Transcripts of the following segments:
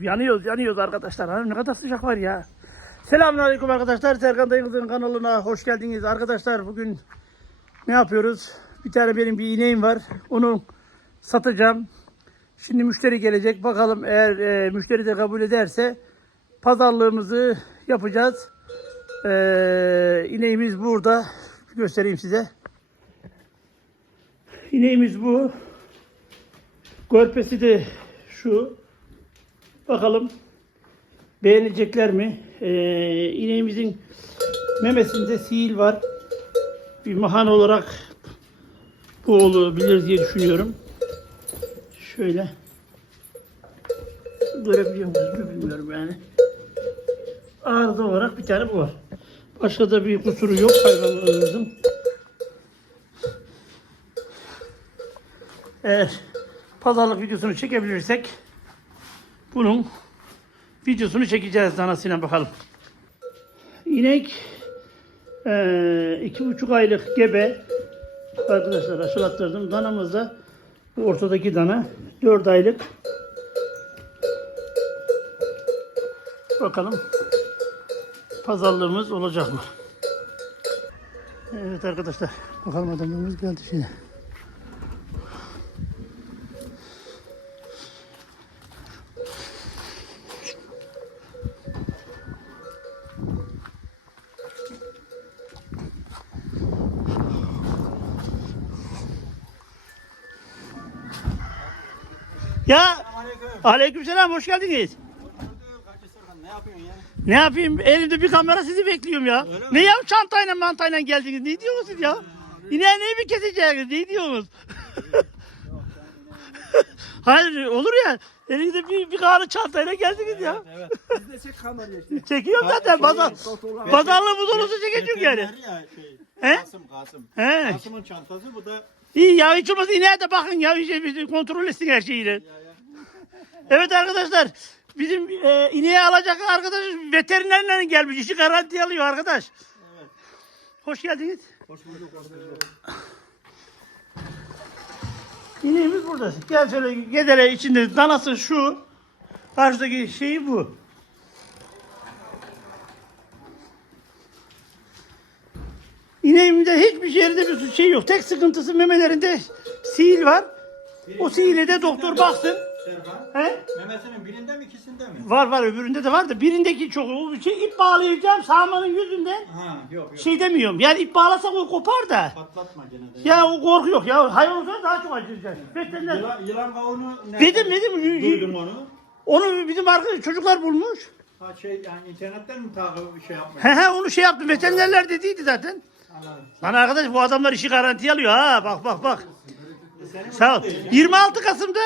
yanıyoruz yanıyoruz arkadaşlar. Ha, ne kadar sıcak var ya. Selamünaleyküm arkadaşlar. Serkan Dayıkız'ın kanalına hoş geldiniz. Arkadaşlar bugün ne yapıyoruz? Bir tane benim bir ineğim var. Onu satacağım. Şimdi müşteri gelecek. Bakalım eğer e, müşteri de kabul ederse pazarlığımızı yapacağız. E, ineğimiz burada. Göstereyim size. İneğimiz bu. Görpesi de şu. Bakalım beğenecekler mi? Ee, ineğimizin memesinde sil var. Bir mahan olarak bu olabilir diye düşünüyorum. Şöyle. Görebiliyor musunuz bilmiyorum yani. Arıza olarak bir tane bu var. Başka da bir kusuru yok hayvanlarımızın. Eğer pazarlık videosunu çekebilirsek bunun videosunu çekeceğiz danasıyla bakalım. İnek eee, iki buçuk aylık gebe arkadaşlar aşılattırdım. Danamız da bu ortadaki dana dört aylık. Bakalım pazarlığımız olacak mı? Evet arkadaşlar bakalım adamlarımız geldi şimdi. Ya aleykümselam hoş geldiniz. Ne yapıyorsun ya? Ne yapayım? Elimde bir kamera sizi bekliyorum ya. Ne ya çantayla mantayla geldiniz? Ne diyorsunuz siz ya? Yine neyi mi keseceksiniz? Ne diyorsunuz? Hayır olur ya. Elinizde bir, bir kanı çantayla geldiniz ya. Evet. Biz de çek kamerayı işte. Çekiyorum zaten. Pazar, pazarlığı bu dolusu çekeceğim yani. Ya, şey, He? Kasım, Kasım. He. Kasım'ın çantası bu da İyi ya hiç olmazsa ineğe de bakın ya. Iyice bir kontrol etsin her şeyini. Evet arkadaşlar. Bizim e, ineği alacak arkadaş veterinerle gelmiş. İşi garanti alıyor arkadaş. Evet. Hoş geldiniz. hoş bulduk. Hoş bulduk. İneğimiz burada. Gel şöyle gedele içinde danası şu. Karşıdaki şeyi bu. İneğimde hiçbir yerde bir şey yok. Tek sıkıntısı memelerinde sil var. O sihile de doktor baksın. Serkan. He? Memesinin birinde mi ikisinde mi? Var var öbüründe de var da birindeki çok o şey ip bağlayacağım sağmanın yüzünden Ha yok yok. şey demiyorum. Yani ip bağlasak o kopar da. Patlatma gene de. Ya o korku yok ya. Hayvan olsa daha çok acıyacak. Veteriner. Yılan, yılan kavunu nerede? Dedim dedim. Duydum onu. Onu bizim arkadaş çocuklar bulmuş. Ha şey yani internetten mi takip bir şey yapmış? He he onu şey yaptı. Veterinerler dediydi zaten. Lan arkadaş bu adamlar işi garantiye alıyor ha. Bak bak bak. Sağ ol. değil ya. 26 Kasım'da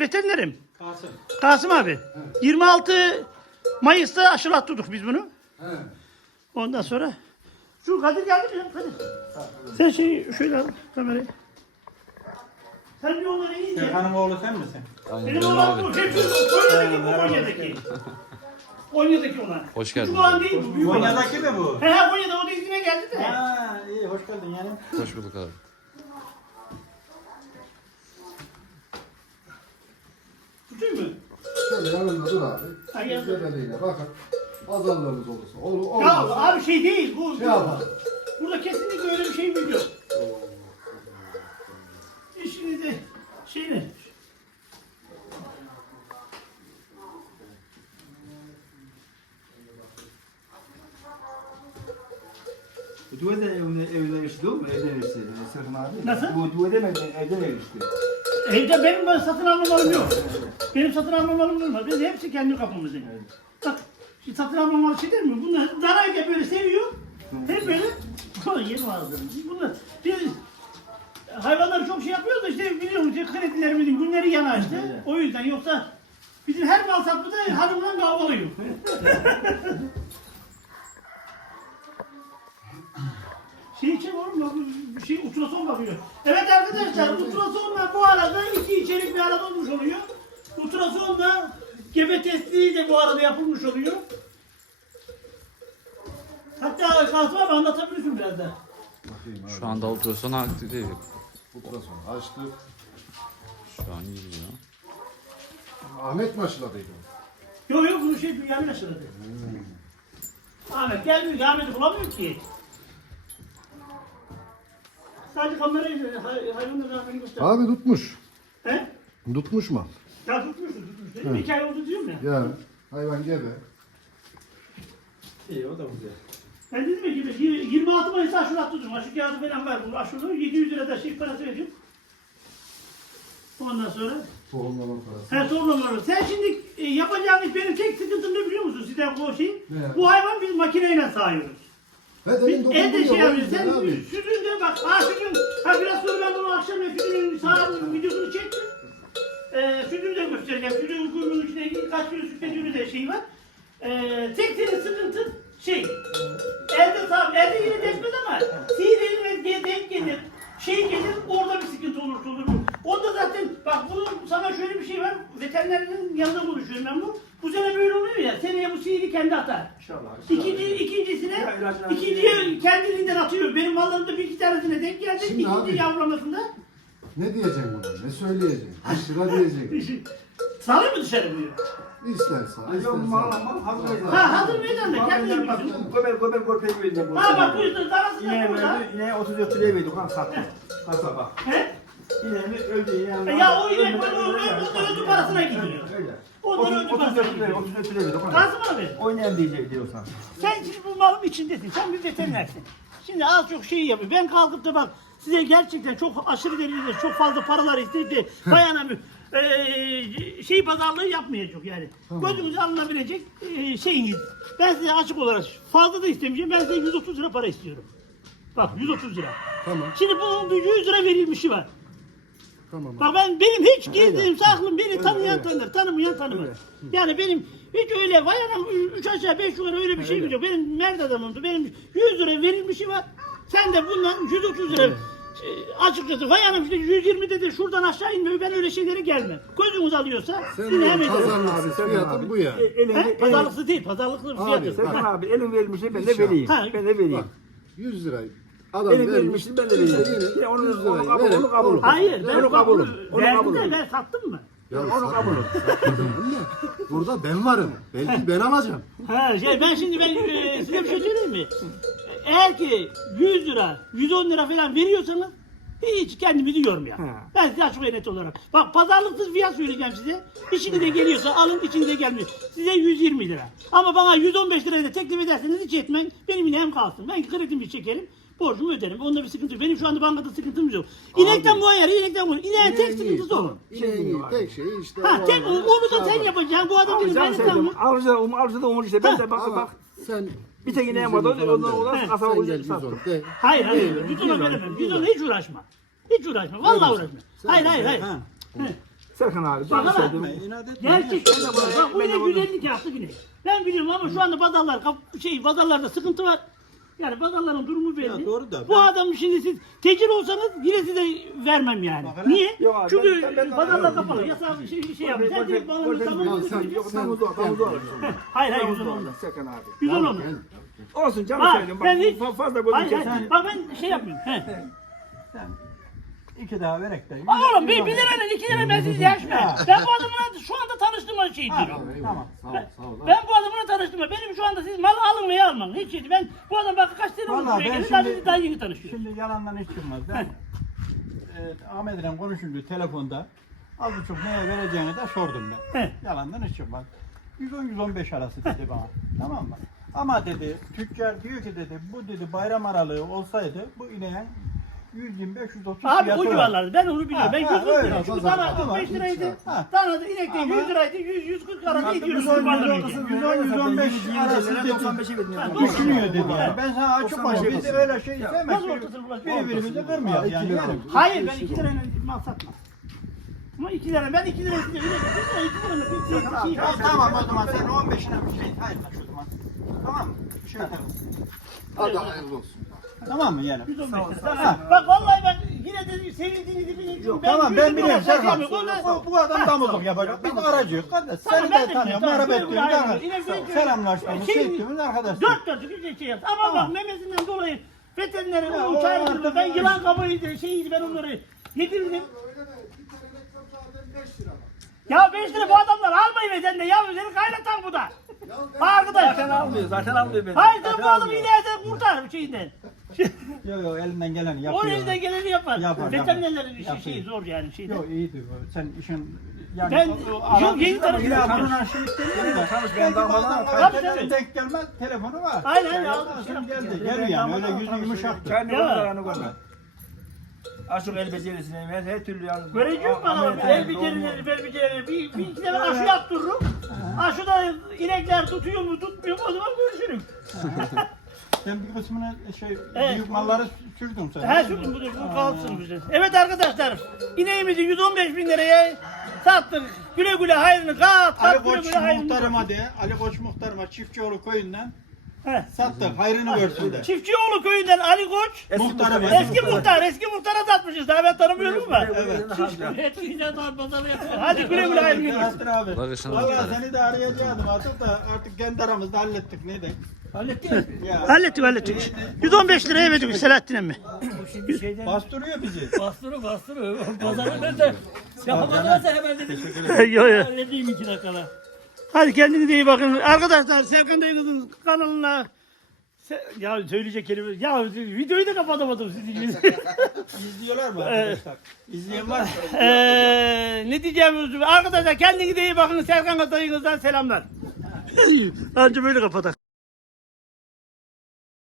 veterinerim. Kasım. Kasım abi. 26 Mayıs'ta aşılattırdık biz bunu. Ondan sonra şu Kadir geldi mi Kadir? Sen şey şöyle al kamerayı. Sen bir onları iyi ya. Serkan'ın oğlu sen misin? Benim oğlan bu. Hep Konya'daki bu Konya'daki. Konya'daki olan. Hoş geldin. Küçük olan değil bu. Büyük. Konya'daki mi bu? He he Konya'da o da izine geldi de. Ha iyi hoş geldin yani. Hoş bulduk abi. Tutayım mı? Şöyle yanında dur abi. Ha, yanında. Gebeliğine bakın. Azarlığımız olursa. Olur, Ya abi şey değil bu. Şey yapalım. Burada kesinlikle öyle bir şey yok. İşinizi şeyini. Bu duve de evine, evine erişti değil mi? Evden erişti. e, Serkan abi. Nasıl? Bu duve de mi evden, evden erişti? Evde benim ben satın alma malım yok. Benim satın alma malım olmaz. Biz hepsi kendi kapımızın. Bak şimdi satın alma malı şey değil mi? Bunlar danayı da böyle seviyor. Hep böyle. Yerim ağzını. Bunlar biz hayvanları çok şey yapıyoruz da işte biliyor musun kredilerimizin günleri yana işte. O yüzden yoksa bizim her mal satmada hanımla kavgalıyor. Şey için oğlum bak bir şey ultrason bakıyor. Evet arkadaşlar ultrasonla bu arada iki içerik bir arada olmuş oluyor. Ultrasonla gebe testi de bu arada yapılmış oluyor. Hatta Kasım abi anlatabilirsin biraz da. Bakayım abi. Şu anda ultrason aktif değil. Ultrason açtık. Şu an gidiyor. Ahmet mi aşıladıydı? Yok yok bunu şey dünyanın aşıladı. Ahmet gelmiyor ki Ahmet'i bulamıyor ki. Sadece kamerayı hay, hayvanın rahmini göster. Abi tutmuş. He? Tutmuş mu? Ya tutmuştu tutmuş. Dedim iki ay oldu diyorum ya. Ya hayvan gebe. İyi o da güzel. Ben dedim ya gibi 26 Mayıs'ta aşure attırdım. Aşı kağıdı falan var. Bu aşure 700 lira da şey parası verdim. Ondan sonra Tohumlama parası. Sen sorma Sen şimdi e, yapacağınız benim tek sıkıntım ne biliyor musun sizden bu şey? Ne? Bu hayvan biz makineyle sağıyoruz. Biz demin evde şey dokunduruyor. yapıyoruz. Sen abi. sütünde bak. Ha sütün. Ha biraz sonra ben bunu akşam sütünün sağ videosunu çektim. Ee, sütünü de göstereceğim. Sütün kuyruğunun içinde kaç kilo süt de şey var. Ee, tek senin sıkıntın şey. Elde sağ, elde yine desmez ama sihir elime denk gelir. Şey gelir orada bir sıkıntı olursa olur. Onda zaten bak bunun sana şöyle bir şey var. Veterinerlerin yanında konuşuyorum ben bu. Bu sene böyle oluyor ya. Seneye bu sihiri kendi atar. İnşallah. İkinci, ikincisine, ikinciye kendiliğinden atıyor. Benim mallarımda bir iki tanesine denk geldi. Şimdi İkinci abi- yavramasında. Ne diyeceksin buna? Ne söyleyeceksin? Kaç lira diyeceksin? Salayım mı dışarı buyur? İsterse. Yok isterse. mal mal hazır. Ha hazır meydanda Bak, kendin ben bak, yapıyorsun. Göbel göbel görpeyi verdim. bu Ha bak sene. buyur darası İneğe da burada. verdi, ineğe 34 liraya verdik lan sattı. Kasa bak. He? İneğimiz öldü ineğimiz. Ya o inek böyle öldü, öldü, öldü parasına gidiyor. Öyle. Ondan öldü 34 parasına liraya, gidiyor. 34 liraya verdik. Kasım abi. O ineğim diyecek diyorsan. Sen şimdi bu malın içindesin. Sen bir veterinersin. Şimdi az çok şey yapıyor. Ben kalkıp da bak size gerçekten çok aşırı derecede çok fazla paralar isteyip de dayanamıyor. Ee, şey pazarlığı yapmayacak yani. Gözünüze alınabilecek e, şeyiniz. Ben size açık olarak fazla da istemeyeceğim. Ben size 130 lira para istiyorum. Bak 130 lira. Tamam. Şimdi bunun bir 100 lira verilmişi var. Tamam. Bak ben benim hiç gizliyim saklım beni tanıyan tanır, tanımayan tanımaz. Yani benim hiç öyle vay anam 3 aşağı 5 yukarı öyle bir şey yok. Benim mert adamımdı. Benim 100 lira verilmişi var. Sen de bundan 130 lira şey, açıkçası vay anam işte 120 dedi şuradan aşağı inmiyor. Ben öyle şeylere gelmem. Gözünüz alıyorsa Sen de hem ediyorum. pazarlıksız fiyatın bu ya. Elin, He? elin, Pazarlıklı değil, pazarlıklı Abi, fiyatı. Serkan abi elin verilmişti ben de vereyim. Ha. Ben de vereyim. Bak 100 lirayı. Adam Elin vermiş. verilmişti ben de vereyim. Yine Ya onu, 100 onu lirayı kabul, verin. onu kabul. Hayır ben Onu kabulüm. Onu verdim de ben sattım mı? Ya Onu kabul. Burada ben varım. Belki ben alacağım. Ha şey ben şimdi ben e, size bir şey söyleyeyim mi? Eğer ki 100 lira, 110 lira falan veriyorsanız hiç kendimizi yormayalım. Ha. Ben size açık ve net olarak. Bak pazarlıksız fiyat söyleyeceğim size. İçinde geliyorsa alın içinde gelmiyor. Size 120 lira. Ama bana 115 liraya da teklif ederseniz hiç etmeyin. Benim ineğim kalsın. Ben kredimi çekerim. Borcumu öderim. Onda bir sıkıntı yok. Benim şu anda bankada sıkıntımız yok. İnekten bu ayarı, inekten bu. İneğin tek sıkıntısı o. İneğin tek şeyi işte. Ha, o tek, hayvanı onu da sen yapacaksın. Bu adam Abi benim can tanımıyor. Alıcı da umur, işte. Ben de bak Ama bak. Sen Bir tek ineğim vardı. Ondan olan kasaba Sen gel sattım. 110 de. Hayır hayır. Biz ona veremem. Biz ona hiç uğraşma. Hiç uğraşma. Vallahi uğraşma. Hayır hayır hayır. Serkan abi. Bak. İnat etme. Gerçekten de Ben de- bak bu ben de ne bunu- güzellik yaptı yine. Ben biliyorum ama şu anda pazarlar kap- şey pazarlarda sıkıntı var. Yani pazarların durumu belli. Ya doğru da Bu ben- adam şimdi siz tecil olsanız yine size vermem yani. Bak hele. Niye? Yok abi, Çünkü ben- ben- pazarlar ben- kapalı. Yasak şey, şey yapıyor. Sen direkt Gol- tamam sen- Yok uzak tam uzak. Hayır hayır uzak. onda. Serkan abi. Yüzün onda. Olsun canım Bak sevdim. ben Bak hiç... fa- fazla Hayır hayır. kesmiyor. Bak ben şey yapmıyorum. He. İki daha verek de. Oğlum bir, bir liranın iki lira ben sizi yaşmıyorum. Ben bu adamla şu anda tanıştığıma şey diyorum. Tamam. Sağ ol sağ ol. Ben bu adamla tanıştığıma benim şu anda siz mal alın veya almayın. Hiç şey. Ben bu adam bak kaç sene olmuş Vallahi buraya ben geldi. Daha şimdi- biz daha yeni tanışıyoruz. Şimdi yalandan hiç çıkmaz. Ben e, Ahmet ile konuşuldu telefonda. Az buçuk neye vereceğini de sordum ben. Yalandan hiç çıkmaz. 110-115 arası dedi bana. Tamam mı? Ama dedi tüccar diyor ki dedi bu dedi bayram aralığı olsaydı bu ineğin 125-130 Abi o var. civarlarda ben onu biliyorum. Ha, Ben ha, 140 öyle. lira. Çünkü Tamam, dana tamam. 45 liraydı. Ha. Dana da inekte Ama- 100 liraydı. 100 140 arası ediyoruz. 110-115 arası dedi. 95'e verdim. Ha, Düşünüyor dedi yani. Ben sana açık 95 konuşayım. Biz öyle şey istemeyiz. Nasıl ortasını bulaşıyor? Birbirimizi kırmayalım yani. lira. Hayır ben 2 lirayla mal satmam. Ama 2 lira ben 2 lira istiyorum. 2 lira 2 lira bir şey. Ya tamam o zaman sen 15'ine bir şey hayır şu zaman. Tamam mı? Şey yapalım. Hadi hayırlı olsun. Tamam mı yani? 115 lira. Ha, Bak vallahi ben yine de sevindiğinizi biliyorum. tamam ben biliyorum Serkan. Bu, bu adam damızlık yapacak. Biz aracıyız kardeş. Seni de tanıyorum. Merhaba bir- Selamlaştığımız, Şey- şey ettiğimiz arkadaş. Dört dörtlük bir şey yaptı. Ama bak memesinden dolayı veterinerin Ya, onu o çağırdı. artık- Ben yılan kabuğuydu şeyiydi ben onları yedirdim. Ya 5 lira bu adamlar almayı ve sen de ya seni kaynatan bu da. Arkadaş. Zaten almıyor, zaten almıyor beni. Hayır sen bu adamı almıyor. ileride kurtar şeyinden. Yok yok elinden geleni O yapıyor. elinden geleni yapar. Yapar, Veterinerlerin işi yapar. şey zor yani şeyden. Yok iyiydi bu. Sen işin yani Ben- o- o yok, yeni Yine ya. kanun aşırı istemiyorum da. Tanış, ben bazen Tabii, denk gelmez telefonu var. Aynen, aynen, aldım, Şimdi geldi. Geliyor yani öyle yüzü tanışıyor. yumuşaktı. Kendi Ya. yollarını görme. Aşık el becerisine her, her türlü yani. Göreceğim bana bak. El becerileri, bel becerileri. Bir, bir iki sefer aşı yaptırırım. Aşıda inekler tutuyor mu tutmuyor mu o zaman görüşürüm. Sen bir kısmını şey Evet. büyük malları sürdün sen. He sürdüm bu bu kalsın bize. Evet arkadaşlar ineğimizi 115 bin liraya sattık. Güle güle hayrını kat Ali kat güle Koç güle hayrını. muhtarıma de, Ali Koç muhtarıma Çiftçioğlu köyünden He. sattık. Hayrını görsün de. Çiftçioğlu köyünden Ali Koç. Muhtarıma. Eski muhtar, eski muhtara satmışız. Daha ben tanımıyorum ama. Evet. Hadi güle güle hayrını görsün. Selahattin abi. Bakışınız Valla yukarı. seni de arayacaktım artık da artık kendi aramızda hallettik ne de. Ya Hallettik hallettik. 115 liraya verdik Selahattin emmi. bastırıyor bizi. Bastırı bastırı. Pazarı ben de yapamazlarsa hemen dedim. yo yo. Halledeyim iki dakikada. Hadi kendinize iyi bakın. Arkadaşlar Serkan Dayıkız'ın kanalına Se- ya söyleyecek kelime ya videoyu da kapatamadım sizin. İzliyorlar mı arkadaşlar? İzleyen var mı? Eee ne diyeceğim arkadaşlar kendinize iyi bakın Serkan Dayıkız'dan selamlar. Anca böyle kapatak.